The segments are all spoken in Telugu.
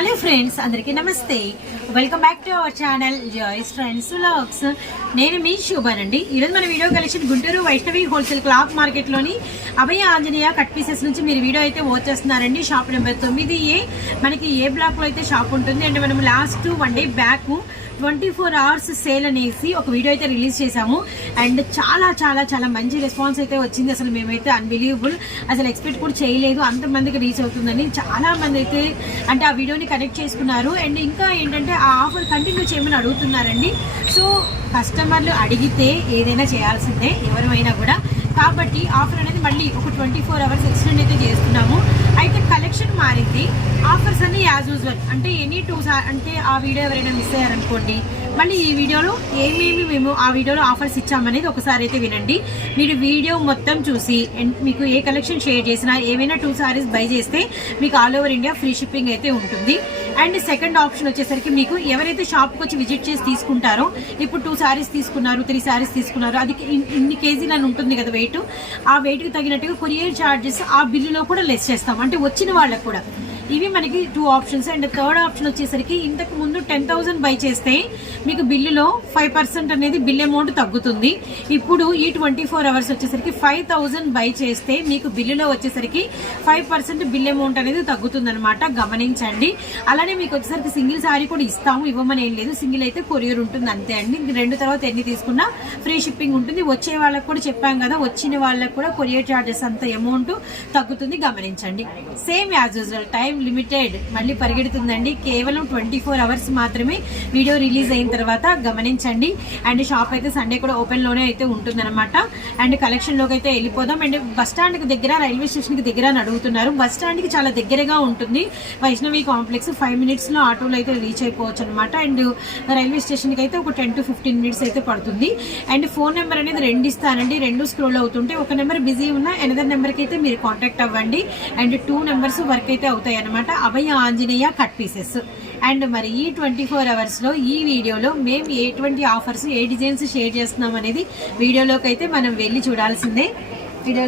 హలో ఫ్రెండ్స్ అందరికీ నమస్తే. Welcome back to our channel Joyce friends vlogs నేను మీ శోభన్ అండి ఈరోజు మన video collection Guntur Vaishnavi wholesale cloth మార్కెట్లోని Abhaya Anjaneya cut pieces నుంచి మీరు వీడియో అయితే వచ్చేస్తున్నారండి. షాప్ నెంబర్ తొమ్మిది ఏ. మనకి ఏ బ్లాక్లో అయితే షాప్ ఉంటుంది? అంటే మనం last one day back twenty four hours sale అనేసి ఒక వీడియో అయితే రిలీజ్ చేశాము. అండ్ చాలా చాలా చాలా మంచి రెస్పాన్స్ అయితే వచ్చింది. అసలు మేమైతే అన్బిలీవబుల్ అసలు ఎక్స్పెక్ట్ కూడా చేయలేదు. అంతమందికి రీచ్ అవుతుందని చాలా మంది అయితే అంటే ఆ వీడియోని కనెక్ట్ చేసుకున్నారు. అండ్ ఇంకా ఏంటంటే ఆ ఆఫర్ కంటిన్యూ చేయమని అడుగుతున్నారండి. సో కస్టమర్లు అడిగితే ఏదైనా చేయాల్సిందే. ఎవరైనా కూడా కాబట్టి ఆఫర్ అనేది మళ్ళీ ఒక ట్వంటీ ఫోర్ అవర్స్ ఎక్స్టెండ్ అయితే చేస్తున్నాము. అయితే కలెక్షన్ మారింది. ఆఫర్స్ అన్ని యాజ్ యూజువల్ అంటే ఎనీ టూ అంటే ఆ వీడియో ఎవరైనా మిస్ అయ్యారనుకోండి మళ్ళీ ఈ వీడియోలో ఏమేమి మేము ఆ వీడియోలో ఆఫర్స్ ఇచ్చామనేది ఒకసారి అయితే వినండి. మీరు వీడియో మొత్తం చూసి మీకు ఏ కలెక్షన్ షేర్ చేసినా ఏమైనా టూ సారీస్ బై చేస్తే మీకు all over India free shipping అయితే ఉంటుంది. అండ్ సెకండ్ ఆప్షన్ వచ్చేసరికి మీకు ఎవరైతే షాప్కి వచ్చి విజిట్ చేసి తీసుకుంటారో ఇప్పుడు టూ శారీస్ తీసుకున్నారు త్రీ శారీస్ తీసుకున్నారు అది ఇన్ని కేజీలు అని ఉంటుంది కదా వెయిట్ ఆ వెయిట్కి తగినట్టుగా కొరియర్ ఛార్జెస్ ఆ బిల్లులో కూడా లెస్ చేస్తాం. అంటే వచ్చిన వాళ్ళకు కూడా. ఇవి మనకి two options and third option వచ్చేసరికి ఇంతకు ముందు టెన్ థౌసండ్ బై చేస్తే మీకు బిల్లులో ఫైవ్ పర్సెంట్ అనేది బిల్ అమౌంట్ తగ్గుతుంది. ఇప్పుడు ఈ ట్వంటీ ఫోర్ అవర్స్ వచ్చేసరికి ఫైవ్ థౌసండ్ బై చేస్తే మీకు బిల్లులో వచ్చేసరికి ఫైవ్ పర్సెంట్ బిల్ అమౌంట్ అనేది తగ్గుతుంది అనమాట గమనించండి. అలానే మీకు వచ్చేసరికి సింగిల్ సారీ కూడా ఇస్తాము ఇవ్వమని ఏం లేదు. సింగిల్ అయితే కొరియర్ ఉంటుంది అంతే అండి. రెండు తర్వాత ఎన్ని తీసుకున్నా ఫ్రీ షిప్పింగ్ ఉంటుంది. వచ్చే వాళ్ళకి కూడా చెప్పాం కదా వచ్చిన వాళ్ళకు కూడా కొరియర్ చార్జెస్ అంత అమౌంట్ తగ్గుతుంది. గమనించండి. Same as usual time limited మళ్ళీ పరిగెడుతుందండి. కేవలం ట్వంటీ ఫోర్ అవర్స్ మాత్రమే వీడియో రిలీజ్ అయిన తర్వాత గమనించండి. అండ్ షాప్ అయితే సండే కూడా ఓపెన్లోనే అయితే ఉంటుందన్నమాట. అండ్ కలెక్షన్లోకి అయితే వెళ్ళిపోదాం. అండ్ బస్ స్టాండ్కి దగ్గర రైల్వే స్టేషన్కి దగ్గర అని అడుగుతున్నారు. బస్ స్టాండ్కి చాలా దగ్గరగా ఉంటుంది. వైష్ణవి కాంప్లెక్స్ ఫైవ్ మినిట్స్లో ఆటోలో అయితే రీచ్ అయిపోవచ్చు అనమాట అండ్ రైల్వే స్టేషన్కి అయితే ఒక టెన్ టు ఫిఫ్టీన్ మినిట్స్ అయితే పడుతుంది. అండ్ ఫోన్ నెంబర్ అనేది రెండు ఇస్తానండి. రెండు స్క్రోల్ అవుతుంటే ఒక నెంబర్ బిజీ ఉన్న ఎనదర్ నెంబర్కి అయితే మీరు కాంటాక్ట్ అవ్వండి. అండ్ టూ నెంబర్స్ వర్క్ అయితే అవుతాయి అనమాట Abhaya Anjaneya cut pieces and మరి ఈ ట్వంటీ ఫోర్ అవర్స్లో ఈ వీడియోలో మేము ఎటువంటి ఆఫర్స్ ఏ డిజైన్స్ షేర్ చేస్తున్నాం అనేది వీడియోలోకి అయితే మనం వెళ్ళి చూడాల్సిందే.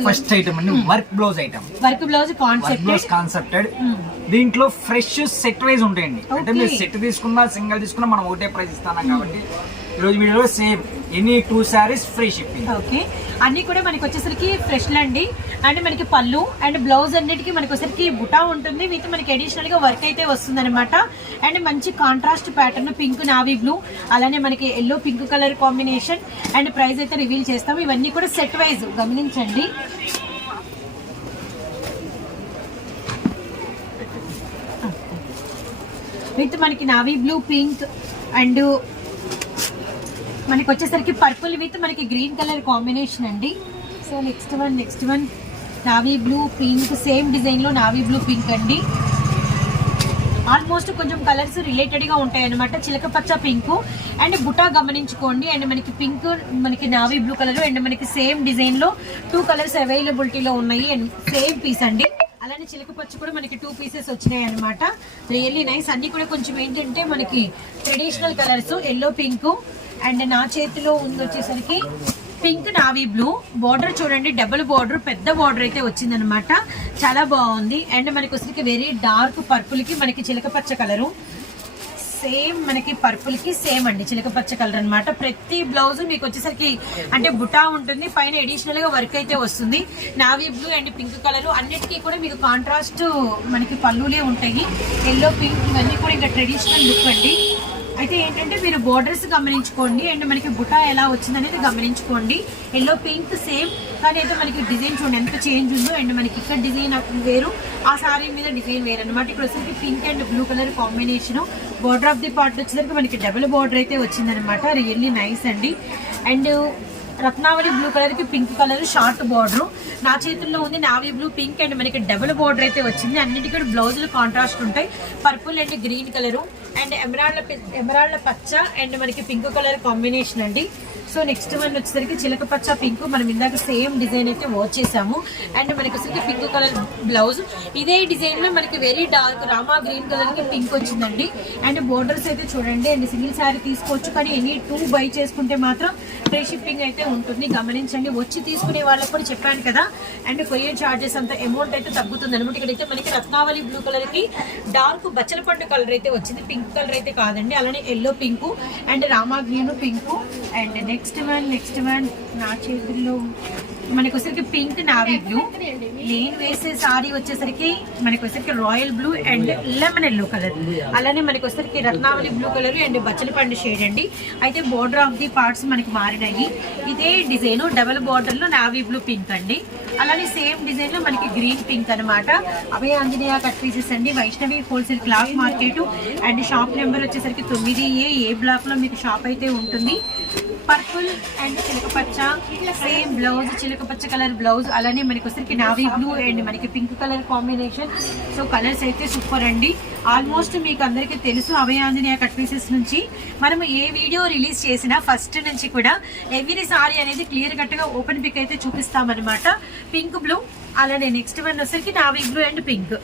ఫస్ట్ ఐటమ్ అండి work blouse item work blouse concept blouse concepted దీంట్లో ఫ్రెష్ సెట్ వైజ్ ఉంటాయండి. అంటే మీరు. సెట్ తీసుకున్నా సింగిల్ తీసుకున్నా మనం ఒకటే ప్రైస్ ఇస్తాం కాబట్టి ఈరోజు వీడియోలో same any two saris free shipping okay అన్ని కూడా మనకి వచ్చేసరికి ఫ్రెష్ అండి. అండ్ మనకి పళ్ళు అండ్ బ్లౌజ్ అన్నిటికీ మనకి వచ్చేసరికి బుటా ఉంటుంది. విత్ మనకి అడిషనల్గా వర్క్ అయితే వస్తుంది అనమాట అండ్ మంచి contrast pattern pink navy blue అలానే మనకి yellow pink colour combination and price అయితే రివీల్ చేస్తాం ఇవన్నీ కూడా సెట్ వైజ్ గమనించండి. విత్ మనకి నావీ బ్లూ పింక్ అండ్ మనకి వచ్చేసరికి పర్పుల్ విత్ మనకి గ్రీన్ కలర్ కాంబినేషన్ అండి. So next one next one navy blue pink same డిజైన్లో నావీ బ్లూ పింక్ అండి. ఆల్మోస్ట్ కొంచెం కలర్స్ రిలేటెడ్గా ఉంటాయి అనమాట చిలక పచ్చ పింక్ అండ్ బుటా గమనించుకోండి. అండ్ మనకి పింక్ మనకి నావీ బ్లూ కలర్ అండ్ మనకి సేమ్ డిజైన్లో టూ కలర్స్ అవైలబిలిటీలో ఉన్నాయి. అండ్ సేమ్ పీస్ అండి. అలానే చిలక పచ్చ కూడా మనకి టూ పీసెస్ వచ్చినాయి అనమాట రియల్లీ నైస్ అన్ని కూడా కొంచెం ఏంటంటే మనకి traditional colours yellow pink and నా చేతిలో ఉంది వచ్చేసరికి పింక్ నావీ బ్లూ. బార్డర్ చూడండి డబుల్ బార్డర్ పెద్ద బార్డర్ అయితే వచ్చిందనమాట. చాలా బాగుంది. అండ్ మనకి వచ్చేసరికి వెరీ డార్క్ పర్పుల్కి మనకి చిలకపచ్చ కలరు. సేమ్ మనకి పర్పుల్కి సేమ్ అండి చిలక పచ్చ కలర్ అన్నమాట. ప్రతి బ్లౌజ్ మీకు వచ్చేసరికి అంటే బుటా ఉంటుంది పైన అడిషనల్గా వర్క్ అయితే వస్తుంది. Navy blue and pink colour. అన్నిటికీ కూడా మీకు కాంట్రాస్ట్ మనకి పళ్ళులే ఉంటాయి. ఎల్లో పింక్ ఇవన్నీ కూడా ఇంకా ట్రెడిషనల్ లుక్ అండి. అయితే ఏంటంటే మీరు బోర్డర్స్ గమనించుకోండి. అండ్ మనకి బుటా ఎలా వచ్చిందనేది గమనించుకోండి. ఎల్లో పింక్ సేమ్ కానీ అయితే మనకి డిజైన్ చూడండి. ఎంత చేంజ్ ఉందో అండ్ మనకి ఇక్కడ డిజైన్ వేరు. ఆ సారీ మీద డిజైన్ వేరు అనమాట ఇక్కడ వచ్చేసరికి pink and blue colour combination border of the part వచ్చేసరికి మనకి డబుల్ బోర్డర్ అయితే వచ్చిందనమాట రియల్లీ నైస్ అండి. అండ్ రత్నావళి బ్లూ కలర్కి పింక్ కలర్ షార్ట్ బార్డర్ నా చేతుల్లో ఉంది నావీ బ్లూ పింక్ అండ్ మనకి డబుల్ బార్డర్ అయితే వచ్చింది. అన్నిటికీ కూడా బ్లౌజులు కాంట్రాస్ట్ ఉంటాయి. Purple and green colour and emerald emerald పచ్చ అండ్ మనకి పింక్ కలర్ కాంబినేషన్ అండి. సో నెక్స్ట్ వన్ వచ్చేసరికి చిలక పచ్చ పింక్ మనం ఇందాక సేమ్ డిజైన్ అయితే వాచ్ చేసాము. అండ్ మనకి వచ్చేసరికి పింక్ కలర్ బ్లౌజ్ ఇదే డిజైన్లో మనకి వెరీ డార్క్ రామా గ్రీన్ కలర్కి పింక్ వచ్చిందండి. అండ్ బోర్డర్స్ అయితే చూడండి. అండ్ సింగిల్ శారీ తీసుకోవచ్చు. కానీ ఎనీ టూ బై చేసుకుంటే మాత్రం ఫ్రీ షిప్పింగ్ అయితే ఉంటుంది. గమనించండి. వచ్చి తీసుకునే వాళ్ళకి కూడా చెప్పాను కదా. అండ్ కొరియర్ చార్జెస్ అంత అమౌంట్ అయితే తగ్గుతుంది అనమాట ఇక్కడైతే మనకి రత్నావళి బ్లూ కలర్కి డార్క్ బచ్చలపండు కలర్ అయితే వచ్చింది. పింక్ కలర్ అయితే కాదండి. అలానే yellow pink and Rama green pink and next next one next one. నా చేతుల్లో మనకి వచ్చేసరికి పింక్ నావీ బ్లూ. నేను వేసే సారీ వచ్చేసరికి మనకి వచ్చేసరికి royal blue and lemon yellow colour. అలానే మనకి వచ్చేసరికి రత్నావళి బ్లూ కలర్ అండ్ బచ్చలి పండు షేడ్ అండి. అయితే బార్డర్ ఆఫ్ ది పార్ట్స్ మనకి మారినాయి. ఇదే డిజైన్ డబల్ బోర్డర్లో నావీ బ్లూ పింక్ అండి. అలానే సేమ్ డిజైన్లో మనకి గ్రీన్ పింక్ అనమాట అవే ఆంజనేయ కట్ పీసెస్ అండి. Vaishnavi wholesale cloth market and shop number వచ్చేసరికి తొమ్మిది ఏ ఏ బ్లాక్లో మీకు షాప్ అయితే ఉంటుంది. పర్పుల్ అండ్ చిలకపచ్చ సేమ్ బ్లౌజ్ చిలకపచ్చ కలర్ బ్లౌజ్ అలానే మనకి వచ్చరికి నావీ బ్లూ అండ్ మనకి pink colour combination. So colours అయితే సూపర్ అండి. ఆల్మోస్ట్ మీకు అందరికీ తెలుసు అభయాంజనేయ కట్ పీసెస్ నుంచి. మనము ఏ వీడియో రిలీజ్ చేసినా ఫస్ట్ నుంచి కూడా ఎవ్రీ సారీ అనేది క్లియర్ కట్గా ఓపెన్ పిక్ అయితే చూపిస్తామన్నమాట. పింక్ బ్లూ అలానే నెక్స్ట్ వన్ వచ్చరికి నావీ బ్లూ అండ్ పింక్.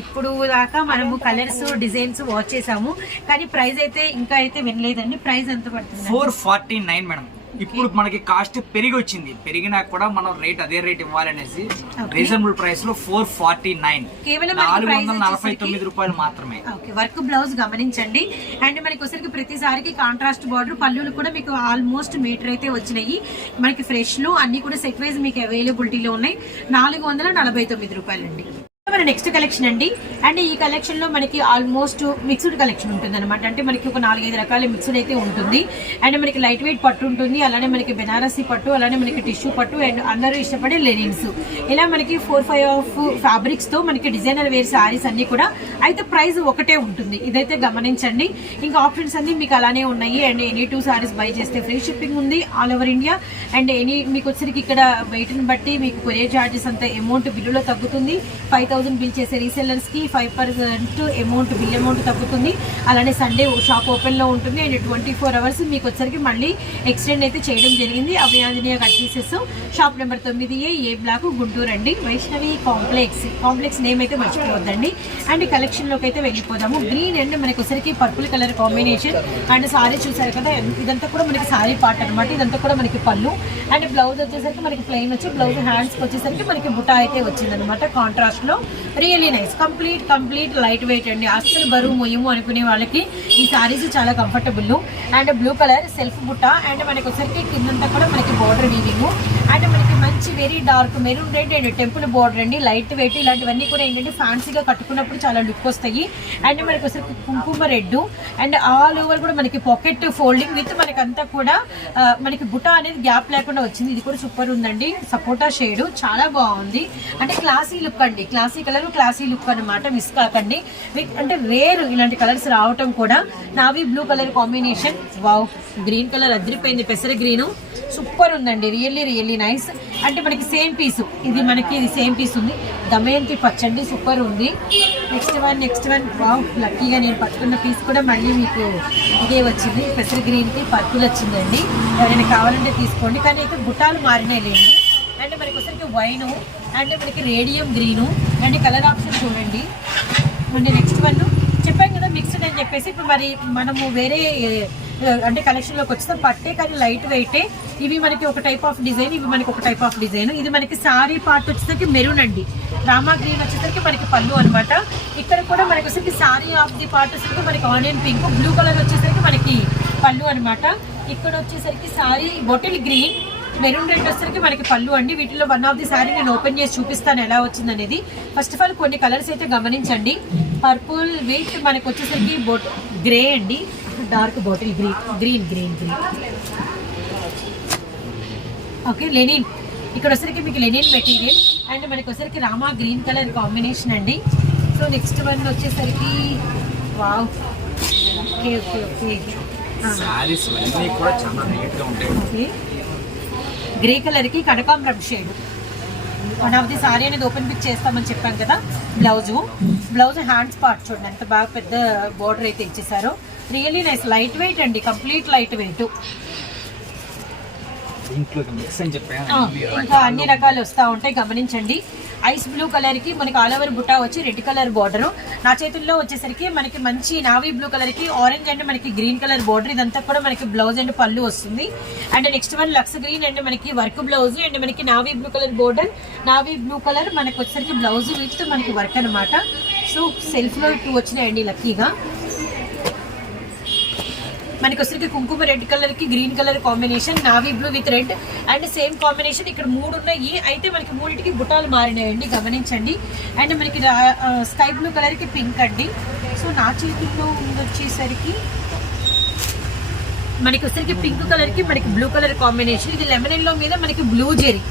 ఇప్పుడు దాకా మనము కలర్స్ డిజైన్స్ వాచ్ చేసాము. కానీ ప్రైస్ అయితే ఇంకా అయితే వినలేదండి. ప్రైస్ ఎంత పడుతుంది? Four forty nine madam. ఇప్పుడు మనకి కాస్ట్ పెరిగి వచ్చింది పెరిగినా కూడా మనం రేట్ అదే రేట్ ఇవ్వాలనేసి రీజనబుల్ ప్రైస్లో ఫోర్ ఫార్టీ నైన్. నాలుగు వందల నలభై తొమ్మిది రూపాయలు మాత్రమే. ఓకే. వర్క్ బ్లౌజ్ గమనించండి. అండ్ మనకి వచ్చరికి ప్రతిసారికి కాంట్రాస్ట్ బార్డర్ పళ్ళులు కూడా మీకు ఆల్మోస్ట్ మీటర్ అయితే వచ్చినాయి. మనకి ఫ్రెష్లు అన్ని కూడా సెట్ వైజ్ మీకు అవైలబిలిటీలో ఉన్నాయి. నాలుగు వందల నలభై తొమ్మిది రూపాయలు అండి మన నెక్స్ట్ కలెక్షన్ అండి. అండ్ ఈ కలెక్షన్లో మనకి ఆల్మోస్ట్ మిక్స్డ్ కలెక్షన్ ఉంటుంది అనమాట అంటే మనకి ఒక నాలుగైదు రకాల మిక్స్డ్ అయితే ఉంటుంది. అండ్ మనకి లైట్ వెయిట్ పట్టు ఉంటుంది. అలానే మనకి బెనారసీ పట్టు అలానే మనకి టిష్యూ పట్టు అండ్ అందరూ ఇష్టపడే లెనిన్స్ ఇలా మనకి ఫోర్ ఫైవ్ ఆఫ్ ఫ్యాబ్రిక్స్తో మనకి డిజైనర్ వేర్ సారీస్ అన్ని కూడా అయితే ప్రైస్ ఒకటే ఉంటుంది. ఇదైతే గమనించండి. ఇంకా ఆప్షన్స్ అన్ని మీకు అలానే ఉన్నాయి. And any two saris buy చేస్తే ఫ్రీ షిప్పింగ్ ఉంది all over India and any మీకు వచ్చరికి ఇక్కడ వెయిట్ని ని బట్టి మీకు కొరియర్ చార్జెస్ అంత అమౌంట్ బిల్లులో తగ్గుతుంది. ఫైవ్ థౌసండ్ బిల్ చేసే రీసెల్లర్స్కి five percent amount bill amount తగ్గుతుంది. అలానే సండే షాప్ ఓపెన్లో ఉంటుంది. అండ్ ట్వంటీ ఫోర్ అవర్స్ మీకు వచ్చరికి మళ్ళీ ఎక్స్టెండ్ అయితే చేయడం జరిగింది. Abhayanjaneya cut pieces shop number తొమ్మిది ఏ ఏ బ్లాక్ గుంటూరు అండి. వైష్ణవి కాంప్లెక్స్ కాంప్లెక్స్ నేమ్ అయితే మర్చిపోవద్దండి. అండ్ కలెక్షన్లోకి అయితే వెళ్ళిపోదాము. గ్రీన్ అండ్ మనకి వచ్చరికి purple colour combination and sari చూసారు కదా ఇదంతా కూడా మనకి సారీ పార్ట్ అనమాట ఇదంతా కూడా మనకి పళ్ళు. అండ్ బ్లౌజ్ వచ్చేసరికి మనకి ప్లెయిన్ వచ్చి బ్లౌజ్ హ్యాండ్స్కి వచ్చేసరికి మనకి బుటా అయితే వచ్చిందనమాట కాంట్రాస్ట్లో really nice complete complete light weight అండి. అస్సలు బరువు మొయ్యము అనుకునే వాళ్ళకి ఈ సారీస్ చాలా comfortable and blue colour self బుట్ట. అండ్ మనకి వచ్చరికి కిందంతా కూడా మనకి బార్డర్ వీవింగ్ అండ్ మనకి మంచి very dark maroon red and temple border అండి. లైట్ వెయిట్ ఇలాంటివన్నీ కూడా ఏంటంటే ఫ్యాన్సీగా కట్టుకున్నప్పుడు చాలా లుక్ వస్తాయి. అండ్ మనకి ఒకసారి కుంకుమ రెడ్ అండ్ ఆల్ ఓవర్ కూడా మనకి పాకెట్ ఫోల్డింగ్ విత్ మనకి అంతా కూడా మనకి బుట్ట అనేది గ్యాప్ లేకుండా వచ్చింది. ఇది కూడా సూపర్ ఉందండి. సపోటా షేడ్ చాలా బాగుంది. అంటే క్లాసీ లుక్ అండి. క్లాసీ కలర్ క్లాసీ లుక్ అన్నమాట మిస్ కాకండి. అంటే రేర్ ఇలాంటి కలర్స్ రావటం కూడా navy blue colour combination. Wow green colour అదిరిపోయింది. పెసర గ్రీను సూపర్ ఉందండి. రియల్లీ రియల్లీ నైస్ అంటే మనకి సేమ్ పీస్ ఇది మనకి ఇది సేమ్ పీస్ ఉంది. దమయంతి పచ్చండి సూపర్ ఉంది. Next one next one wow లక్కీగా నేను పట్టుకున్న పీస్ కూడా మళ్ళీ మీకు ఇదే వచ్చింది. పెసర గ్రీన్కి పర్పుల్ వచ్చిందండి. ఎవరైనా కావాలంటే తీసుకోండి. కానీ అయితే గుట్టాలు మారినాయి లేండి అంటే మనకి వచ్చరికి వైను అండ్ మనకి radium green and colour option చూడండి. అండ్ నెక్స్ట్ వన్ చెప్పాను కదా మిక్స్డ్ అని చెప్పేసి ఇప్పుడు మరి మనము వేరే అంటే కలెక్షన్లోకి వచ్చిన పట్టే కానీ లైట్ వెయిటే ఇవి మనకి ఒక టైప్ ఆఫ్ డిజైన్ ఇవి మనకి ఒక టైప్ ఆఫ్ డిజైన్ ఇది మనకి సారీ పార్ట్ వచ్చేసరికి మెరూన్ అండి. రామా గ్రీన్ వచ్చేసరికి మనకి పళ్ళు అనమాట ఇక్కడ కూడా మనకి వచ్చేసరికి సారీ ఆఫ్ ది పార్ట్ వచ్చేసరికి మనకి ఆనియన్ పింక్ బ్లూ కలర్ వచ్చేసరికి మనకి పళ్ళు అనమాట ఇక్కడ వచ్చేసరికి sari bottle green maroon red వచ్చేసరికి మనకి పళ్ళు అండి. వీటిలో వన్ ఆఫ్ ది సారీ నేను ఓపెన్ చేసి చూపిస్తాను ఎలా వచ్చింది అనేది ఫస్ట్ ఆఫ్ ఆల్ కొన్ని కలర్స్ అయితే గమనించండి. పర్పుల్ విత్ మనకి వచ్చేసరికి బోట్ గ్రే అండి. Dark bottle green green green green okay linen ఇక్కడ వచ్చరికి మీకు లెనిన్ మెటీరియల్ అండ్ మనకి వచ్చరికి రామా గ్రీన్ కలర్ కాంబినేషన్ అండి. సో నెక్స్ట్ వన్ వచ్చేసరికి wow okay okay okay saris అన్నీ కూడా చాలా రేట్గా ఉంటాయి. ఓకే గ్రే కలర్కి కనకాంబరం shade one of the sari అనేది ఓపెన్ పిక్ చేస్తామని చెప్పాను కదా బ్లౌజు. బ్లౌజ్ హ్యాండ్స్ పార్ట్ చూడండి ఎంత బాగా పెద్ద బోర్డర్ అయితే ఇచ్చేసారో. రియల్లీ నైస్ లైట్ వెయిట్ అండి కంప్లీట్ లైట్ వెయిట్ దీంట్లో మిక్స్ అని చెప్పాను ఆ, ఇంకా అన్ని రకాలు వస్తూ ఉంటాయి గమనించండి. ఐస్ బ్లూ కలర్కి మనకి ఆల్ ఓవర్ బుట్టా వచ్చి రెడ్ కలర్ బార్డర్ నా చేతుల్లో వచ్చేసరికి మనకి మంచి నావీ బ్లూ కలర్కి ఆరెంజ్ అండ్ మనకి గ్రీన్ కలర్ బార్డర్ ఇదంతా కూడా మనకి బ్లౌజ్ అండ్ పళ్ళు వస్తుంది. And next one lux green and మనకి వర్క్ బ్లౌజ్ అండ్ మనకి navy blue colour border navy blue colour మనకి వచ్చేసరికి బ్లౌజ్ విత్ మనకి వర్క్ అనమాట సో సెల్ఫ్లో టూ వచ్చినాయండి లక్కీగా మనకి వచ్చరికి కుంకుమ రెడ్ కలర్కి green colour combination navy blue with red and same combination. ఇక్కడ మూడు ఉన్నాయి. అయితే మనకి మూడింటికి బుటాలు మారినాయండి గమనించండి. అండ్ మనకి స్కై బ్లూ కలర్కి పింక్ అండి. సో నా చేతుల్లో ఉంది వచ్చేసరికి మనకి వచ్చరికి పింక్ కలర్కి మనకి బ్లూ కలర్ కాంబినేషన్. ఇది లెమన్ ఎల్లో మీద మనకి blue zari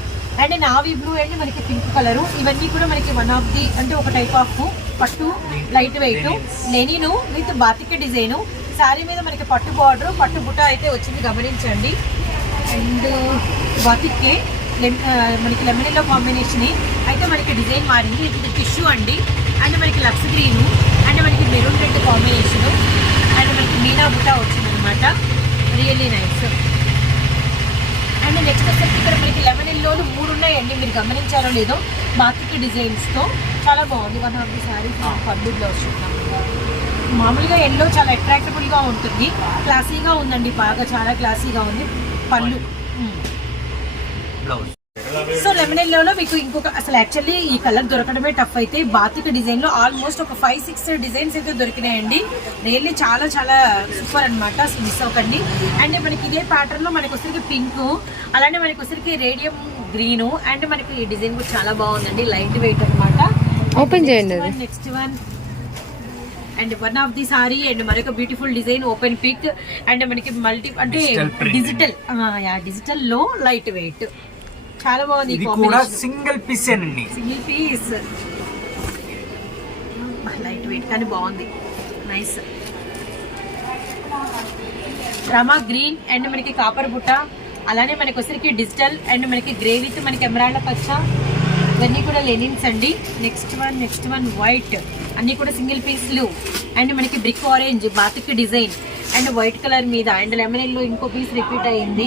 and navy blue and మనకి పింక్ కలర్. ఇవన్నీ కూడా మనకి వన్ ఆఫ్ ది అంటే ఒక టైప్ ఆఫ్ పట్టు light weight linen with batik design sari మీద మనకి పట్టు బార్డర్ పట్టు బుట్ట అయితే వచ్చింది గమనించండి. అండ్ బాతికే మనకి లెమనీలో కాంబినేషన్. అయితే మనకి డిజైన్ మారింది. ఇది టిష్యూ అండి. అండ్ మనకి లక్స్ గ్రీన్. అండ్ మనకి మెరూన్ రెడ్ కాంబినేషన్. అండ్ మనకి మీనా బుట్ట వచ్చింది అనమాట రియల్లీ నైస్ అండ్ నెక్స్ట్ వచ్చేసి ఇక్కడ మనకి లెమన్ ఎల్లోలు మూడు ఉన్నాయండి. మీరు గమనించారో లేదో బాతిక్ డిజైన్స్తో. చాలా బాగుంది. వన్ ఆఫ్ ది సారీ పబ్లిక్లో వచ్చింది మామూలుగా ఎల్లో చాలా అట్రాక్టబుల్గా ఉంటుంది. క్లాసీగా ఉందండి బాగా చాలా క్లాసీగా ఉంది. పళ్ళు. సో లెమన్ ఎల్లోలో మీకు ఇంకొక అసలు యాక్చువల్లీ ఈ కలర్ దొరకడమే టఫ్ అయితే బాతిక్ డిజైన్లో ఆల్మోస్ట్ ఒక ఫైవ్ సిక్స్ డిజైన్స్ అయితే దొరికినాయండి. రియల్లీ చాలా చాలా సూపర్ అనమాట మిస్ అవ్వకండి. అండ్ మనకి ఇదే ప్యాటర్న్లో మనకి వచ్చరికి పింక్ అలానే మనకి వచ్చరికి రేడియం గ్రీన్ అండ్ మనకి ఈ డిజైన్ కూడా చాలా బాగుందండి. లైట్ వెయిట్ అనమాట ఓపెన్ చేయండి. Next one and one of the sari and మరొక beautiful design open pick and మనకి మల్టీ అంటే. డిజిటల్ యా డిజిటల్లో లైట్ వెయిట్ చాలా బాగుంది సింగిల్ పీస్ అండి. సింగిల్ పీస్ లైట్ వెయిట్ కానీ బాగుంది. నైస్ రమా గ్రీన్ అండ్ మనకి కాపర్ బుట్ట. అలానే మనకి వచ్చరికి డిజిటల్ అండ్ మనకి గ్రే విత్ మనకి ఎమరాల్డ్ పచ్చ. ఇవన్నీ కూడా లెనిన్స్ అండి. Next one next one white అన్నీ కూడా సింగిల్ పీస్లు. అండ్ మనకి brick orange batik design and white colour మీద అండ్ లెమన్ ఎల్లో ఇంకో పీస్ రిపీట్ అయ్యింది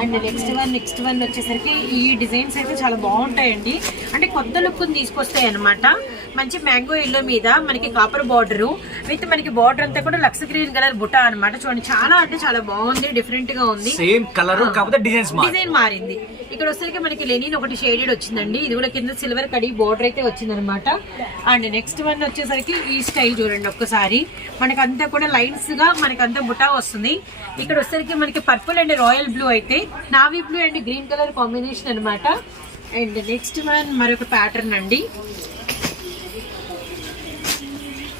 and next one next one వచ్చేసరికి ఈ డిజైన్స్ అయితే చాలా బాగుంటాయండి. అంటే కొత్త లుక్ తీసుకొస్తాయి అనమాట మంచి మ్యాంగో ఎల్లో మీద మనకి కాపర్ బార్డర్ విత్ మనకి బార్డర్ అంతా కూడా లక్స్ గ్రీన్ కలర్ బుట్ట అనమాట చూడండి చాలా అంటే చాలా బాగుంది డిఫరెంట్గా ఉంది. సేమ్ కలర్ కాకపోతే డిజైన్ మారింది. ఇక్కడ వచ్చేసరికి మనకి లెనిన్ ఒకటి షేడెడ్ వచ్చిందండి. ఇది కూడా కింద సిల్వర్ కడి బోర్డర్ అయితే వచ్చింది అనమాట అండ్ నెక్స్ట్ వన్ వచ్చేసరికి ఈ స్టైల్ చూడండి ఒక్కసారి. మనకి అంతా కూడా లైన్స్గా మనకి అంతా బుటా వస్తుంది. ఇక్కడ వచ్చేసరికి మనకి పర్పుల్ అండ్ రాయల్ బ్లూ అయితే navy blue and green colour combination అన్నమాట. అండ్ నెక్స్ట్ వన్ మరొక ప్యాటర్న్ అండి.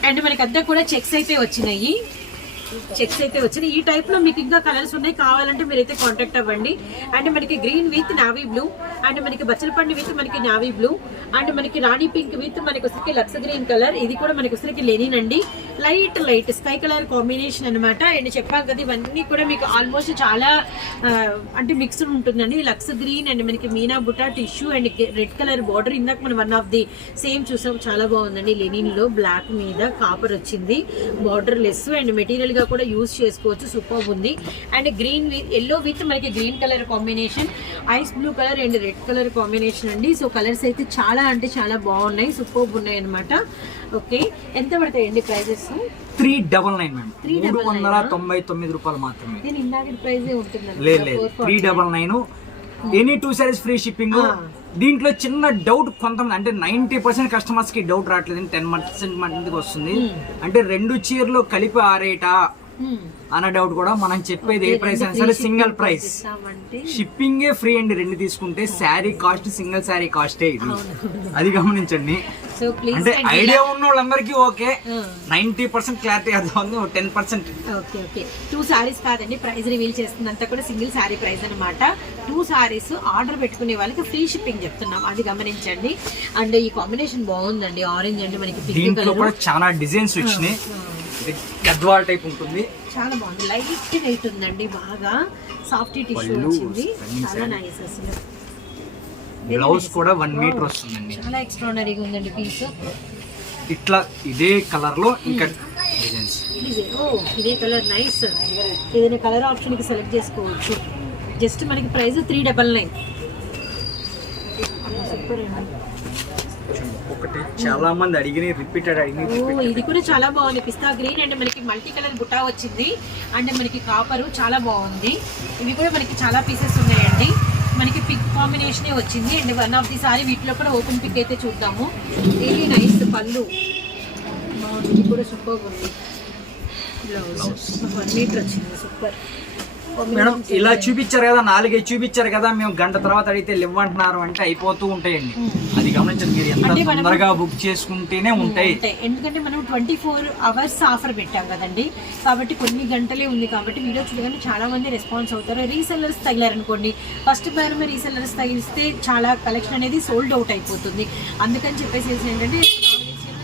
అండ్ మనకి అంతా కూడా చెక్స్ అయితే వచ్చినాయి. చెక్స్ అయితే వచ్చినాయి. ఈ టైప్లో మీకు ఇంకా కలర్స్ ఉన్నాయి. కావాలంటే మీరైతే కాంటాక్ట్ అవ్వండి. అండ్ మనకి green with navy blue and మనకి బచ్చలపండు విత్ మనకి నావీ బ్లూ అండ్ మనకి రాణి పింక్ విత్ మనకి వచ్చరికి లక్స్ గ్రీన్ కలర్ ఇది కూడా మనకి వచ్చరికి లెనిన్ అండి. Light light sky colour combination అనమాట అండ్ చెప్పాం కదా ఇవన్నీ కూడా మీకు ఆల్మోస్ట్ చాలా అంటే మిక్స్డ్ ఉంటుందండి. లక్స్ గ్రీన్ అండ్ మనకి మీనా buta tissue and red colour border. ఇందాక మనం వన్ ఆఫ్ ది సేమ్ చూసాం. చాలా బాగుందండి. లెనిన్లో బ్లాక్ మీద కాపర్ వచ్చింది. బార్డర్ లెస్ అండ్ మెటీరియల్గా కూడా యూస్ చేసుకోవచ్చు. సూపర్ ఉంది. And green with yellow with మనకి green colour combination ice blue colour and red colour combination అండి. సో కలర్స్ అయితే చాలా అంటే చాలా బాగున్నాయి. సూపర్ ఉన్నాయి అనమాట ఓకే. ఎంత పడతాయండి prices? Three double nine Three మూడు వందల? తొంభై తొమ్మిది రూపాయలు మాత్రమే. నేను ఇందాక ప్రైజే ఉంటుందండి లేదు లేదు. Three double nine. Any two saris free shipping. దీంట్లో చిన్న డౌట్ కొంతమంది అంటే నైన్టీ పర్సెంట్ కస్టమర్స్కి డౌట్ రావట్లేదు టెన్ పర్సెంట్ మందికి వస్తుంది. అంటే రెండు చీరలు కలిపి ఆ రేటా? అన్న డౌట్ కూడా మనం చెప్పేది ఏ ప్రైస్ అయినా సరే సింగిల్ ప్రైస్. షిప్పింగ్ ఫ్రీ అండి రెండు తీసుకుంటే. శారీ కాస్ట్ సింగిల్ శారీ కాస్టే ఇది. అది గమనించండి. సో ప్లీజ్ అంటే ఐడియా ఉన్న వాళ్ళందరికీ ఓకే. నైన్టీ పర్సెంట్ క్లారిటీ అర్థం ఉంది ten percent okay okay two saris కాదండి ప్రైస్ రివీల్ చేస్తుందంతా కూడా సింగిల్ సారీ ప్రైస్ అన్నమాట. టూ సారీస్ ఆర్డర్ పెట్టుకునే వాళ్ళకి ఫ్రీ షిప్పింగ్ చెప్తున్నాం అది గమనించండి. అండ్ ఈ కాంబినేషన్ బాగుందండి ఆరెంజ్ అంటే మనకి పింక్ కూడా చాలా డిజైన్స్ వచ్చినాయి. ఇది గద్వాల్ టైప్ ఉంటుంది. చాలా బాగుంది లైట్ వెయిట్ ఉందండి బాగా. సాఫ్ట్ టిష్యూ వచ్చింది. చాలా. నైస్ అసలు. బ్లౌజ్ కూడా వన్ మీటర్ వస్తుందండి. చాలా ఎక్స్ట్రాడనరీగా ఉందండి పీస్ ఇట్లా ఇదే కలర్లో ఇంకా డిజైన్స్ ఓ ఇదే కలర్ నైస్ ఏదైనా కలర్ ఆప్షన్కి సెలెక్ట్ చేసుకోవచ్చు. జస్ట్ మనకి price three double nine super అండి. ఒకటి. చాలా మంది అడిగిన రిపీటెడ్ అడిగిన ఓ ఇది కూడా చాలా బాగుంది. పిస్తా గ్రీన్ అండ్ మనకి మల్టీ కలర్ బుట్టా వచ్చింది. అండ్ మనకి కాపరు చాలా బాగుంది. ఇవి కూడా మనకి చాలా పీసెస్ కాంబినేషనే వచ్చింది. And one of the sari వీటిలో కూడా ఓపెన్ పిక్ అయితే చూద్దాము. ఇది నైస్ పళ్ళు. ఇది కూడా సూపర్ ఉంది. బ్లౌజ్ వన్ మీటర్ వచ్చింది. సూపర్ మేడం ఇలా చూపించారు కదా నాలుగే చూపించారు కదా మేము గంట తర్వాత అడిగితే ఇవ్వంటున్నారు అంటే అయిపోతూ ఉంటాయండి. అది గమనించండి మీరు ఎంత తొందరగా బుక్ చేసుకుంటేనే ఉంటాయి. ఎందుకంటే మనం ట్వంటీ ఫోర్ అవర్స్ ఆఫర్ పెట్టాం కదండి. కాబట్టి కొన్ని గంటలే ఉంది కాబట్టి వీడియో చూడగానే చాలా మంది రెస్పాన్స్ అవుతారు. రీసెల్లర్స్ తగిలారనుకోండి. ఫస్ట్ బేరమే రీసెల్లర్స్ తగిలిస్తే చాలా కలెక్షన్ అనేది సోల్డ్ అవుట్ అయిపోతుంది. అందుకని చెప్పేసి ఏంటంటే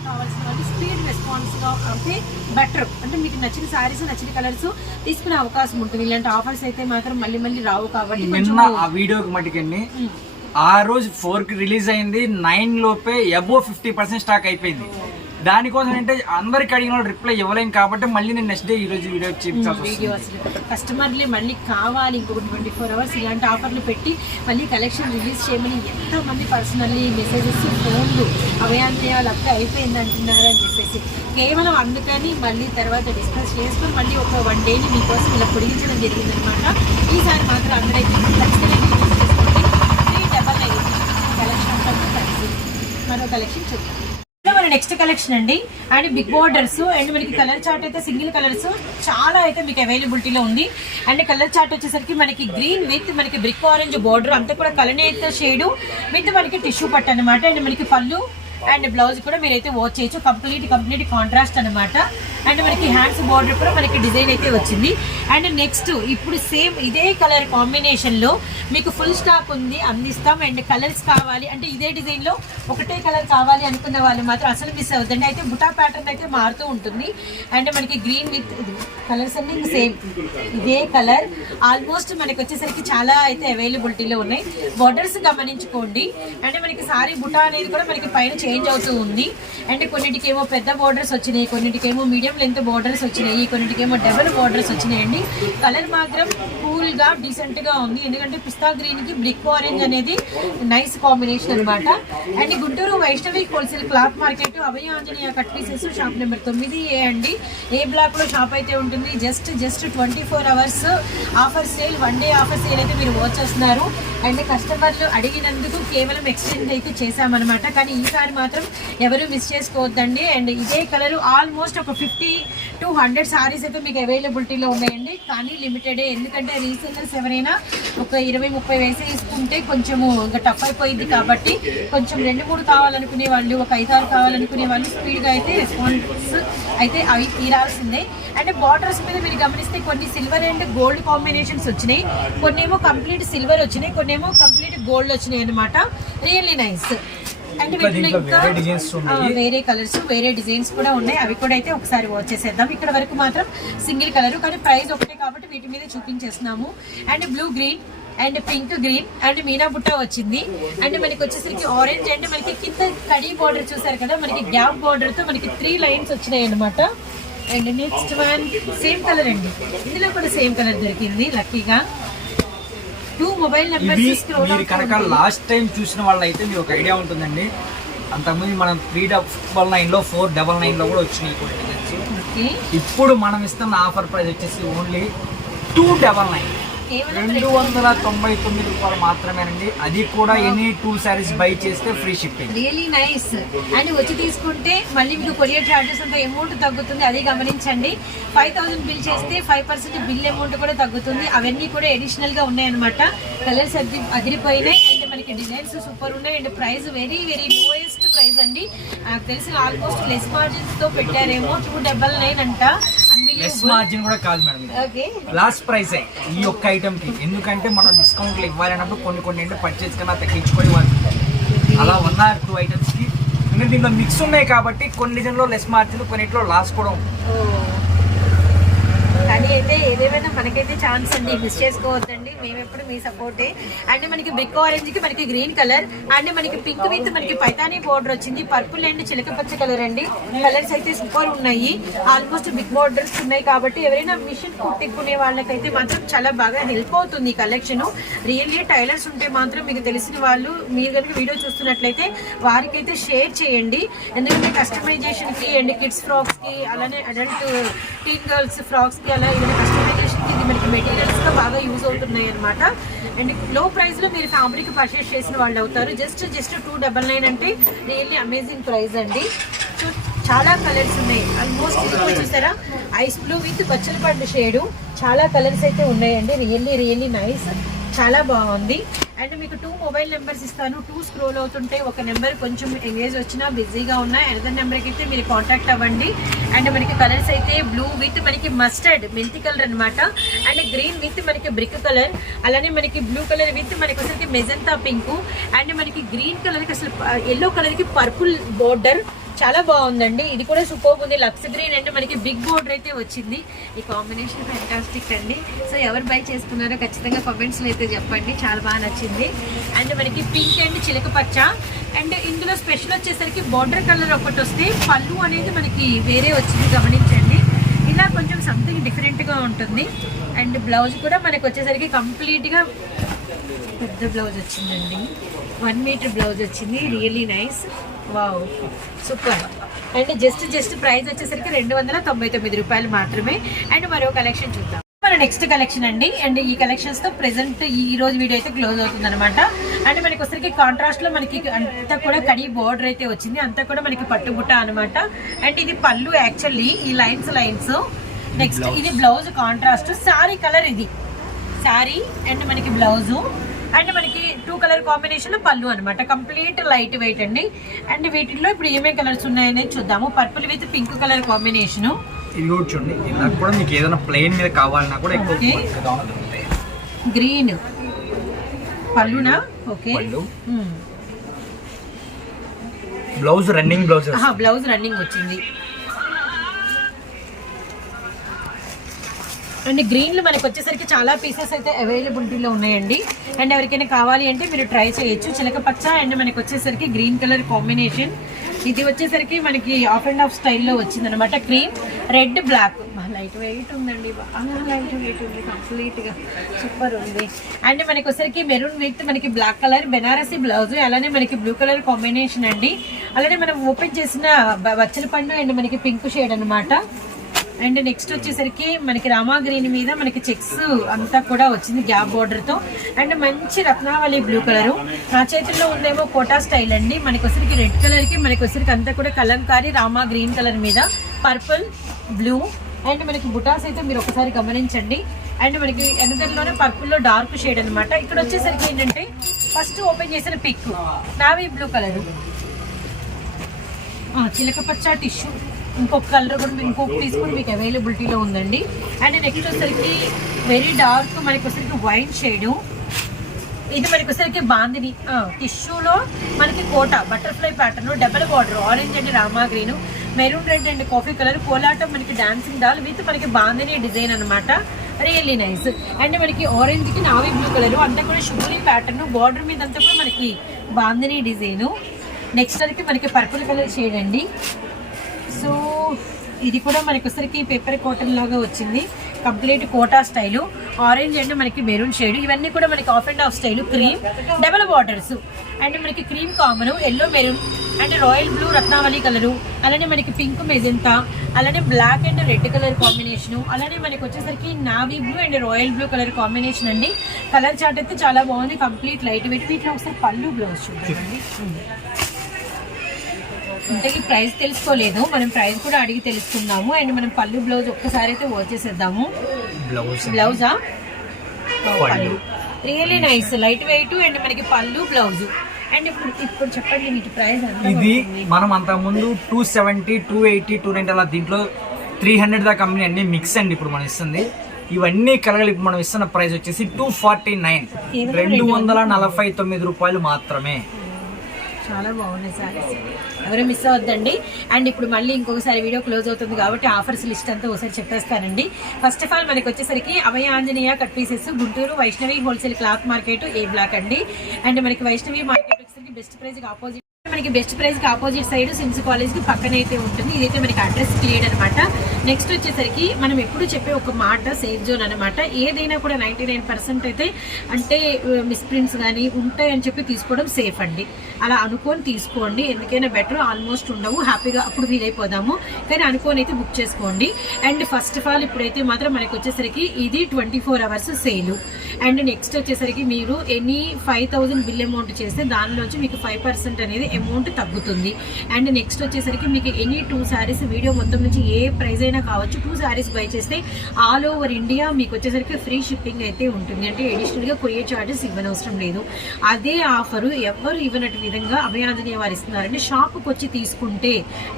కావాల్సిన వాళ్ళు స్పీడ్ రెస్పాన్స్గా అయితే బెటర్ అంటే మీకు నచ్చిన శారీస్ నచ్చిన కలర్స్ తీసుకునే అవకాశం ఉంటుంది. ఇలాంటి ఆఫర్స్ అయితే మాత్రం మళ్ళీ మళ్ళీ రావు కాబట్టి నిన్న ఆ వీడియోకి మటుకండి ఉమ్, ఆ రోజు ఫోర్కి రిలీజ్ అయింది. నైన్ లోపే అబో ఫిఫ్టీ పర్సెంట్ స్టాక్ అయిపోయింది. దానికోసం అంటే అందరికి అడిగిన వాళ్ళు రిప్లై ఇవ్వలేం కాబట్టి మళ్ళీ నేను నెక్స్ట్ డే ఈ రోజు వీడియో చూపించాల్సి వస్తుంది. వీడియో అసలు. కస్టమర్లే మళ్ళీ కావాలి ఇంకొక ట్వంటీ ఫోర్ అవర్స్ ఇలాంటి ఆఫర్లు పెట్టి మళ్ళీ కలెక్షన్ రిలీజ్ చేయమని ఎంతమంది పర్సనల్లీ మెసేజెస్ ఫోన్లు అవయాంతయాలు అప్పుడే అయిపోయింది అంటున్నారు అని చెప్పేసి. కేవలం అందుకని మళ్ళీ తర్వాత డిస్కస్ చేసుకొని మళ్ళీ ఒక వన్ డేని మీకోసం ఇలా పొడిగించడం జరిగిందనమాట ఈసారి మాత్రం అందరైతే యూజ్ చేసుకోండి. త్రీ డబల్ నైన్ కలెక్షన్ మరో కలెక్షన్ చూద్దాం. మన నెక్స్ట్ కలెక్షన్ అండి. అండ్ బిగ్ బోర్డర్స్ అండ్ మనకి కలర్ చార్ట్ అయితే సింగిల్ కలర్స్ చాలా అయితే మీకు అవైలబిలిటీలో ఉంది. అండ్ కలర్ చార్ట్ వచ్చేసరికి మనకి గ్రీన్ విత్ మనకి బ్రిక్ ఆరెంజ్ బోర్డర్ అంతా కూడా కలనేత షేడు విత్ మనకి టిష్యూ పట్ అనమాట అండ్ మనకి పళ్ళు అండ్ బ్లౌజ్ కూడా మీరైతే వాచ్ చేయొచ్చు. కంప్లీట్ కంప్లీట్ కాంట్రాస్ట్ అనమాట అండ్ మనకి హ్యాండ్స్ బార్డర్ కూడా మనకి డిజైన్ అయితే వచ్చింది. అండ్ నెక్స్ట్ ఇప్పుడు సేమ్ ఇదే కలర్ కాంబినేషన్లో మీకు ఫుల్ స్టాక్ ఉంది అందిస్తాం. అండ్ కలర్స్ కావాలి అంటే ఇదే డిజైన్లో ఒకటే కలర్ కావాలి అనుకున్న వాళ్ళు మాత్రం అసలు మిస్ అవుతుంది అయితే బుటా ప్యాటర్న్ అయితే మారుతూ ఉంటుంది. అండ్ మనకి గ్రీన్ విత్ కలర్స్ అన్ని సేమ్ ఇదే కలర్ ఆల్మోస్ట్ మనకి వచ్చేసరికి చాలా అయితే అవైలబిలిటీలో ఉన్నాయి. బార్డర్స్ గమనించుకోండి. అంటే మనకి సారీ బుటా అనేది కూడా మనకి పైన చేంజ్ అవుతూ ఉంది. అండ్ కొన్నిటికేమో పెద్ద బార్డర్స్ వచ్చినాయి కొన్నిటికేమో మీడియం లెంత్ బార్డర్స్ వచ్చినాయి కొన్నిటికేమో డబుల్ బార్డర్స్ వచ్చినాయండి. కలర్ మాత్రం కూల్గా డీసెంట్గా ఉంది. ఎందుకంటే పిస్తా గ్రీన్కి బ్రిక్ ఆరెంజ్ అనేది నైస్ కాంబినేషన్ అన్నమాట. And Guntur Vaishnavi wholesale cloth market Abhaya Anjaneya cut pieces shop number తొమ్మిది ఏ అండి. ఏ బ్లాక్లో షాప్ అయితే ఉంటుంది? Just just twenty four hours offer sale one day offer sale అయితే మీరు వాచ్ చేస్తున్నారు. అండ్ కస్టమర్లు అడిగినందుకు కేవలం ఎక్స్చేంజ్ అయితే చేశామన్నమాట. కానీ ఈసారి మాత్రం ఎవరు మిస్ చేసుకోవద్దండి. అండ్ ఇదే కలర్ ఆల్మోస్ట్ ఒక ఫిఫ్టీ టూ హండ్రెడ్ సారీస్ అయితే మీకు అవైలబిలిటీలో ఉన్నాయండి. కానీ లిమిటెడే ఎందుకంటే రీసెల్లర్స్ ఎవరైనా ఒక ఇరవై ముప్పై వేసే తీసుకుంటే కొంచెము ఇంకా టఫ్ అయిపోయింది కాబట్టి కొంచెం రెండు మూడు కావాలనుకునే వాళ్ళు ఒక ఐదు ఆరు కావాలనుకునే వాళ్ళు స్పీడ్గా అయితే రెస్పాన్స్ అయితే అవి తీరాల్సిందే. అంటే బార్డర్స్ మీద మీరు గమనిస్తే కొన్ని సిల్వర్ అండ్ గోల్డ్ కాంబినేషన్స్ వచ్చినాయి. కొన్ని ఏమో కంప్లీట్ సిల్వర్ వచ్చినాయి కొన్ని ఏమో కంప్లీట్ గోల్డ్ వచ్చినాయి అనమాట రియల్లీ నైస్. వేరే కలర్స్ వేరే డిజైన్స్ కూడా ఉన్నాయి. అవి కూడా అయితే ఒకసారి వాచ్ చేసేద్దాం. ఇక్కడ వరకు మాత్రం సింగిల్ కలర్ కానీ ప్రైస్ ఒకటే కాబట్టి వీటి మీద చూపించేస్తున్నాము. And blue green and pink green and Meena బుట్ట వచ్చింది. అండ్ మనకి వచ్చేసరికి ఆరెంజ్ అండ్ మనకి కింద కడీ బార్డర్ చూసారు కదా మనకి గ్యాప్ బార్డర్తో మనకి త్రీ లైన్స్ వచ్చినాయి అనమాట and next one same colour అండి. ఇందులో కూడా సేమ్ కలర్ దొరికింది లక్కీగా టూ మొబైల్ నెంబర్స్ మీరు కనుక లాస్ట్ టైం చూసిన వాళ్ళు అయితే మీకు ఒక ఐడియా ఉంటుందండి. అంతకుముందు మనం త్రీ డబల్ నైన్లో ఫోర్ డబల్ నైన్లో కూడా వచ్చినాయి కొన్ని ఇప్పుడు మనం ఇస్తున్న ఆఫర్ ప్రైస్ వచ్చేసి ఓన్లీ టూ డబల్ నైన్ రెండు వందల తొంభై తొమ్మిది రూపాయలు మాత్రమేనండి. అది కూడా ఎనీ టూ సారీస్ బై చేస్తే free shipping really nice and వచ్చి తీసుకుంటే మళ్ళీ మీకు కొరియర్ చార్జెస్ అంత అమౌంట్ తగ్గుతుంది. అది గమనించండి. ఫైవ్ థౌసండ్ బిల్ చేస్తే ఫైవ్ పర్సెంట్ బిల్ అమౌంట్ కూడా తగ్గుతుంది. అవన్నీ కూడా అడిషనల్గా ఉన్నాయన్నమాట. కలర్స్ అది అదిరిపోయినాయి. అండ్ మనకి డిజైన్స్ సూపర్ ఉన్నాయి. And price very very lowest price అండి. నాకు తెలిసి ఆల్మోస్ట్ లెస్ మార్జిన్స్తో పెట్టారేమో. టూ డబల్ నైన్ అంట. లెస్ మార్జిన్ కూడా కాదు మేడం లాస్ట్ ప్రైస్ ఈ ఒక్క ఐటమ్కి. ఎందుకంటే మనం డిస్కౌంట్లు ఇవ్వాలన్నప్పుడు కొన్ని కొన్ని ఏంటో పర్చేజ్ కన్నా తగ్గించుకొని వాళ్ళు అలా వన్ ఆర్ టూ ఐటమ్స్కి దీంట్లో మిక్స్ ఉన్నాయి కాబట్టి కొన్ని డిజైన్లో లెస్ మార్జిన్ కొన్నిట్లో లాస్ కూడా ఉంది. కానీ అయితే ఏదేమైనా మనకైతే ఛాన్స్ అండి. మిస్ చేసుకోవద్దండి. మేము ఎప్పుడు మీ సపోర్టే. అండ్ మనకి బ్రిక్ ఆరెంజ్కి మనకి గ్రీన్ కలర్. అండ్ మనకి పింక్ విత్ మనకి పైతానీ బోర్డర్ వచ్చింది. పర్పుల్ అండ్ చిలక పచ్చ కలర్ అండి. కలర్స్ అయితే సూపర్ ఉన్నాయి. ఆల్మోస్ట్ బిగ్ బోర్డర్స్ ఉన్నాయి కాబట్టి ఎవరైనా మిషన్ కుట్టుకునే వాళ్ళకైతే మాత్రం చాలా బాగా హెల్ప్ అవుతుంది ఈ కలెక్షన్. రియల్లీ టైలర్స్ ఉంటే మాత్రం మీకు తెలిసిన వాళ్ళు మీరు కనుక వీడియో చూస్తున్నట్లయితే వారికైతే షేర్ చేయండి. ఎందుకంటే కస్టమైజేషన్కి అండ్ కిడ్స్ ఫ్రాక్స్కి అలానే అడల్ట్ టీన్ గర్ల్స్ ఫ్రాక్స్కి అలా ఏదైనా కస్టమైజేషన్కి ఇది మనకి మెటీరియల్స్గా బాగా యూజ్ అవుతున్నాయి అనమాట అండ్లో ప్రైస్లో మీరు ఫ్యాబ్రిక్ పర్చేస్ చేసిన వాళ్ళు అవుతారు. Just just two double nine అంటే రియల్లీ అమేజింగ్ ప్రైస్ అండి. సో చాలా కలర్స్ ఉన్నాయి. ఆల్మోస్ట్ ఇది కూడా చూసారా ఐస్ బ్లూ విత్ బచ్చల పండు షేడు చాలా కలర్స్ అయితే ఉన్నాయండి. రియల్లీ రియల్లీ నైస్ చాలా బాగుంది. అండ్ మీకు టూ మొబైల్ నెంబర్స్ ఇస్తాను. టూ స్క్రోల్ అవుతుంటే ఒక నెంబర్ కొంచెం ఎంగేజ్ వచ్చినా బిజీగా ఉన్నా అనదర్ నెంబర్కి అయితే మీరు కాంటాక్ట్ అవ్వండి. అండ్ మనకి కలర్స్ అయితే బ్లూ విత్ మనకి మస్టర్డ్ మెంతి కలర్ అన్నమాట. అండ్ గ్రీన్ విత్ మనకి బ్రిక్ కలర్ అలానే మనకి బ్లూ కలర్ విత్ మనకి వచ్చరికి మెజంతా పింక్ అండ్ మనకి గ్రీన్ కలర్కి అసలు ఎల్లో కలర్కి పర్పుల్ బోర్డర్ చాలా బాగుందండి. ఇది కూడా సూపర్ ఉంది. లక్స్ గ్రీన్ అంటే మనకి బిగ్ బోర్డర్ అయితే వచ్చింది. ఈ కాంబినేషన్ ఫ్యాంటాస్టిక్ అండి. సో ఎవరు బై చేసుకున్నారో ఖచ్చితంగా కామెంట్స్లో అయితే చెప్పండి. చాలా బాగా నచ్చింది. అండ్ మనకి పింక్ అండ్ చిలక పచ్చ. అండ్ ఇందులో స్పెషల్ వచ్చేసరికి బార్డర్ కలర్ ఒకటి వస్తే పళ్ళు అనేది మనకి వేరే వచ్చింది. గమనించండి. ఇలా కొంచెం సంథింగ్ డిఫరెంట్గా ఉంటుంది. అండ్ బ్లౌజ్ కూడా మనకు వచ్చేసరికి కంప్లీట్గా పెద్ద బ్లౌజ్ వచ్చిందండి. వన్ మీటర్ బ్లౌజ్ వచ్చింది. Really nice wow super. And just just price వచ్చేసరికి రెండు వందల తొంభై తొమ్మిది రూపాయలు మాత్రమే. అండ్ మరో కలెక్షన్ చూద్దాం. మన నెక్స్ట్ కలెక్షన్ అండి. అండ్ ఈ కలెక్షన్స్తో ప్రెసెంట్ ఈ రోజు వీడియో అయితే క్లోజ్ అవుతుంది అనమాట అండ్ మనకి వచ్చరికి కాంట్రాస్ట్లో మనకి అంతా కూడా కడి బోర్డర్ అయితే వచ్చింది. అంతా కూడా మనకి పట్టుబుట్ట అనమాట అండ్ ఇది పళ్ళు యాక్చువల్లీ ఈ లైన్స్ లైన్స్ నెక్స్ట్ ఇది బ్లౌజ్ కాంట్రాస్ట్ సారీ కలర్ ఇది. శారీ అండ్ మనకి బ్లౌజు అండ్ మనకి టూ కలర్ కాంబినేషన్ పళ్ళు అనమాట కంప్లీట్ లైట్ వెయిట్ అండి. అండ్ వీటిల్లో ఇప్పుడు ఏమేమి కలర్స్ ఉన్నాయనేది చూద్దాము. Purple with pink colour combination ఇది కూడా చూడండి. ఇలా కూడా మీకు ఏదైనా ప్లెయిన్ మీద కావాలన్నా కూడా ఎక్కువ. Green పళ్ళునా? Okay blouse running blouse blouse running వచ్చింది. అండ్ గ్రీన్లు మనకు వచ్చేసరికి చాలా పీసెస్ అయితే అవైలబిలిటీలో ఉన్నాయండి. అండ్ ఎవరికైనా కావాలి అంటే మీరు ట్రై చేయొచ్చు. చిలక పచ్చ అండ్ మనకి వచ్చేసరికి గ్రీన్ కలర్ కాంబినేషన్. ఇది వచ్చేసరికి మనకి ఆఫ్ అండ్ ఆఫ్ స్టైల్లో వచ్చింది అనమాట cream red black. Light weight ఉందండి. బాగా లైట్ వెయిట్ ఉంది కంప్లీట్గా. సూపర్ ఉంది. అండ్ మనకి వచ్చేసరికి మెరూన్ విత్ మనకి బ్లాక్ కలర్ బెనారసీ బ్లౌజ్ అలానే మనకి బ్లూ కలర్ కాంబినేషన్ అండి. అలానే మనం ఓపెన్ చేసిన బ- బచ్చల పండు అండ్ మనకి పింక్ షేడ్ అనమాట అండ్ నెక్స్ట్ వచ్చేసరికి మనకి రామా గ్రీన్ మీద మనకి చెక్స్ అంతా కూడా వచ్చింది గ్యాప్ బార్డర్తో అండ్ మంచి రత్నావళి బ్లూ కలర్ నా చేతుల్లో ఉందేమో కోటా స్టైల్ అండి. మనకి వచ్చరికి రెడ్ కలర్కి మనకి వచ్చరికి అంతా కూడా కలంకారీ రామా గ్రీన్ కలర్ మీద పర్పుల్ బ్లూ అండ్ మనకి బుటాస్ అయితే మీరు ఒకసారి గమనించండి. అండ్ మనకి ఎనదర్లోనే పర్పుల్లో డార్క్ షేడ్ అనమాట ఇక్కడ వచ్చేసరికి ఏంటంటే ఫస్ట్ ఓపెన్ చేసిన పిక్ నావీ బ్లూ కలర్ చిలకపచ్చ చిలక పచ్చ టిష్యూ ఇంకొక కలర్ కూడా మీరు ఇంకొక పీస్ కూడా మీకు అవైలబిలిటీలో ఉందండి. అండ్ నెక్స్ట్ వచ్చేసరికి వెరీ డార్క్ మనకి వచ్చేసరికి వైట్ షేడు ఇది మనకి వచ్చేసరికి బాందిని టిష్యూలో మనకి Kota butterfly pattern double border orange and Rama green maroon red and coffee colour Kolatam మనకి డాన్సింగ్ డాల్ విత్ మనకి బాందిని డిజైన్ అనమాట రియల్లీ నైస్ అండ్ మనకి ఆరెంజ్కి నావీ బ్లూ కలర్ అంతా కూడా షుగరీ ప్యాటర్న్ బార్డర్ మీద అంతా కూడా మనకి బాందిని డిజైను నెక్స్ట్ వరకు మనకి పర్పుల్ కలర్ షేడ్ అండి. సో ఇది కూడా మనకి వచ్చరికి పేపర్ కాటన్ లాగా వచ్చింది. Complete Kota style orange and మనకి మెరూన్ షేడ్ ఇవన్నీ కూడా మనకి off and off style cream double borders and మనకి cream common yellow maroon and royal blue Ratnavali colour అలానే మనకి పింక్ మెజంతా అలానే black and red colour combination అలానే మనకి వచ్చేసరికి navy blue and royal blue colour combination అండి. కలర్ చార్ట్ అయితే చాలా బాగుంది. కంప్లీట్ లైట్ వెయిట్ వీటిలో ఒకసారి పళ్ళు బ్లౌజ్ చూడండి ఇంతకీ ప్రైస్ తెలుసుకోలేదు. మనం ప్రైస్ కూడా అడిగి తెలుసుకుందాము. అండ్ మనం పళ్ళు బ్లౌజ్ ఒక్కసారి అయితే వచ్చేసేద్దాము బ్లౌజ్. బ్లౌజా? పళ్ళు. పళ్ళు. Really nice light weight and మనకి పళ్ళు బ్లౌజ్. అండ్ ఇప్పుడు ఇప్పుడు చెప్పండి వీటి ప్రైస్ ఇది? మనం అంతకుముందు two seventy two eighty two ninety అలా దీంట్లో త్రీ హండ్రెడ్ దాకా కంపెనీ అన్ని మిక్స్ అండి ఇప్పుడు మనం ఇస్తుంది. ఇవన్నీ కలగలి ఇప్పుడు మనం ఇస్తున్న ప్రైస్ వచ్చేసి టూ ఫార్టీ నైన్ రెండు వందల? నలభై తొమ్మిది రూపాయలు మాత్రమే. చాలా బాగున్నాయి సారీస్ ఎవరు మిస్ అవద్దండి అండ్ ఇప్పుడు మళ్ళీ ఇంకొకసారి వీడియో క్లోజ్ అవుతుంది కాబట్టి ఆఫర్స్ లిస్ట్ అంతా ఒకసారి చెప్పేస్తానండి ఫస్ట్ ఆఫ్ ఆల్ మనకి వచ్చేసరికి Abhaya Anjaneya cut pieces Guntur Vaishnavi wholesale cloth market A block అండి. అండ్ మనకి వైష్ణవి మార్కెట్ వచ్చేసరికి బెస్ట్ ప్రైస్ ఆపోజిట్ మనకి బెస్ట్ ప్రైస్కి ఆపోజిట్ సైడ్ సిమ్స్ కాలేజ్కి పక్కన అయితే ఉంటుంది. ఇదైతే మనకి అడ్రస్ క్లియర్ అనమాట నెక్స్ట్ వచ్చేసరికి మనం ఎప్పుడు చెప్పే ఒక మాట సేఫ్ జోన్ అనమాట ఏదైనా కూడా నైన్టీ నైన్ పర్సెంట్ అయితే అంటే మిస్ప్రింట్స్ కానీ ఉంటాయని చెప్పి తీసుకోవడం సేఫ్ అండి. అలా అనుకొని తీసుకోండి. ఎందుకైనా బెటర్ ఆల్మోస్ట్ ఉండవు. హ్యాపీగా అప్పుడు ఫీల్ అయిపోదాము. కానీ అనుకోని అయితే బుక్ చేసుకోండి. అండ్ ఫస్ట్ ఆఫ్ ఆల్ ఇప్పుడైతే మాత్రం మనకి వచ్చేసరికి ఇది twenty four hours sale and next వచ్చేసరికి మీరు ఎనీ ఫైవ్ బిల్ అమౌంట్ చేస్తే దానిలోంచి మీకు ఫైవ్ పర్సెంట్ అనేది అమౌంట్ తగ్గుతుంది. అండ్ నెక్స్ట్ వచ్చేసరికి మీకు ఎనీ టూ శారీస్ వీడియో మొత్తం నుంచి ఏ ప్రైస్ అయినా కావచ్చు టూ శారీస్ బై చేస్తే ఆల్ ఓవర్ ఇండియా మీకు వచ్చేసరికి ఫ్రీ షిప్పింగ్ అయితే ఉంటుంది. అంటే అడిషనల్గా కొరియర్ చార్జెస్ ఇవ్వనవసరం లేదు. అదే ఆఫరు ఎవరు ఇవ్వనట్టు విధంగా అభయాంజనేయ వారు ఇస్తున్నారంటే షాప్కి వచ్చి తీసుకుంటే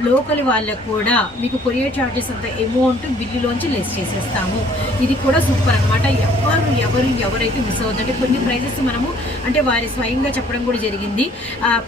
లోకల్ వాళ్ళకు కూడా మీకు కొరియర్ చార్జెస్ అంత అమౌంట్ బిల్లులోంచి లెస్ చేసేస్తాము. ఇది కూడా సూపర్ అనమాట ఎవరు ఎవరు ఎవరైతే మిస్ అవుతుందంటే కొన్ని ప్రైజెస్ మనము అంటే వారి స్వయంగా చెప్పడం కూడా జరిగింది.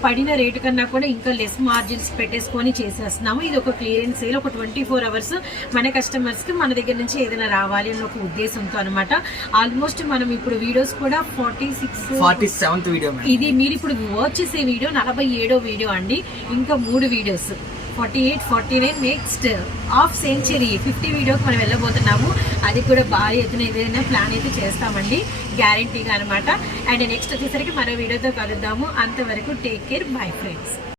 పడిన రేటు కన్నా కూడా ఇంకా లెస్ మార్జిన్స్ పెట్టేసుకొని చేసేస్తున్నాము. ఇది ఒక క్లియరెన్స్ సేల్ ఒక ట్వంటీ ఫోర్ అవర్స్ మన కస్టమర్స్కి మన దగ్గర నుంచి ఏదైనా రావాలి అన్న ఒక ఉద్దేశంతో అనమాట ఆల్మోస్ట్ మనం ఇప్పుడు వీడియోస్ కూడా forty six forty seventh video ఇది మీరు ఇప్పుడు వాచ్ చేసే వీడియో నలభై ఏడో వీడియో అండి. ఇంకా మూడు videos forty eight forty nine next half century fifty వీడియోకి మనం వెళ్ళబోతున్నాము. అది కూడా భారీ ఎత్తున ఏదైనా ప్లాన్ అయితే చేస్తామండి. గ్యారంటీగా అనమాట అండ్ నెక్స్ట్ వచ్చేసరికి మరో వీడియోతో కలుద్దాము. అంతవరకు టేక్ కేర్ బై ఫ్రెండ్స్